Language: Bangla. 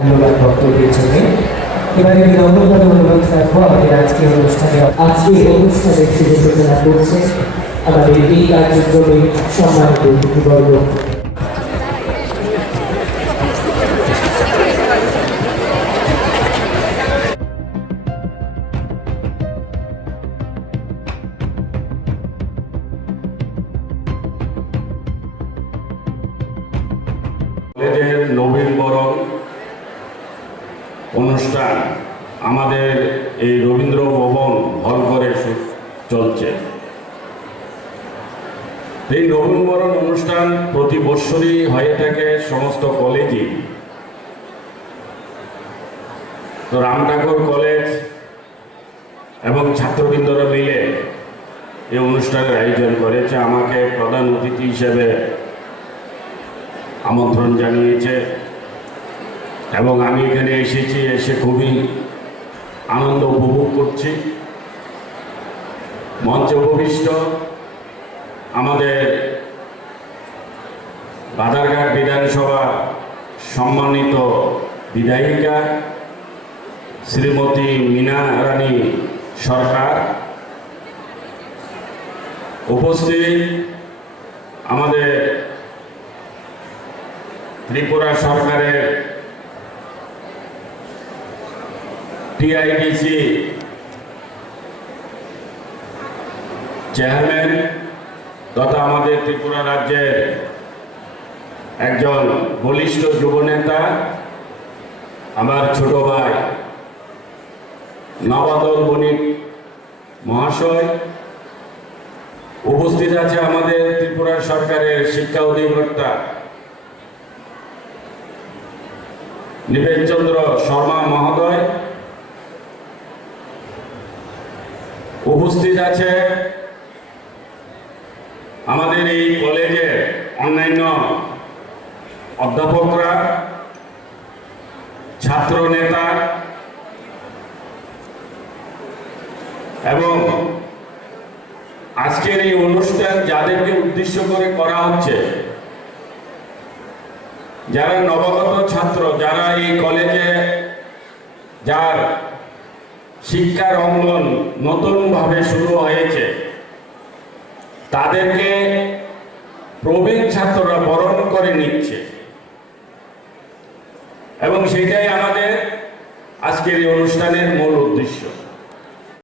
ধন্যবাদ বক্তব্যের জন্য। এবারে বিনম্রভাবে অনুরোধ রাখবো আমাদের আজকের অনুষ্ঠানের শুভ সূচনা করছে আমাদের এই কার্যক্রমে সম্মানিত অতিথিবর্গ। কলেজের নবীনবরণ অনুষ্ঠান আমাদের এই রবীন্দ্র ভবন হল করে চলছে। এই নবীনবরণ অনুষ্ঠান প্রতি বৎসরই হয়ে থাকে সমস্ত কলেজই। তো রাম ঠাকুর কলেজ এবং ছাত্রবৃন্দরা মিলে এই অনুষ্ঠানের আয়োজন করেছে। আমাকে প্রধান অতিথি হিসেবে আমন্ত্রণ জানিয়েছে এবং আমি এখানে এসে খুবই আনন্দ উপভোগ করছি। মঞ্চে উপবিষ্ট আমাদের বাধারঘাট বিধানসভা সম্মানিত বিধায়িকা শ্রীমতী মীনা রানী সরকার, উপস্থিত আমাদের ত্রিপুরা সরকারের টিআইডিসি চেয়ারম্যান তথা আমাদের ত্রিপুরা রাজ্যের একজন বলিষ্ঠ যুবনেতা, আমার ছোট ভাই নবাদল বণিক মহাশয়, উপস্থিত আছে আমাদের ত্রিপুরা সরকারের শিক্ষা অধিকর্তা নিবেশ চন্দ্র শর্মা মহোদয়, উপস্থিত আছে আমাদের এই কলেজের অন্যান্য অধ্যাপকরা, ছাত্র নেতা এবং আজকের এই অনুষ্ঠান যাদেরকে উদ্দেশ্য করে করা হচ্ছে, যারা নবাগত ছাত্র, যারা এই কলেজে যার শিক্ষার অঙ্গন নতুনভাবে শুরু হয়েছে, তাদেরকে প্রবীণ ছাত্ররা বরণ করে নিচ্ছে এবং সেটাই আমাদের আজকের এই অনুষ্ঠানের মূল উদ্দেশ্য।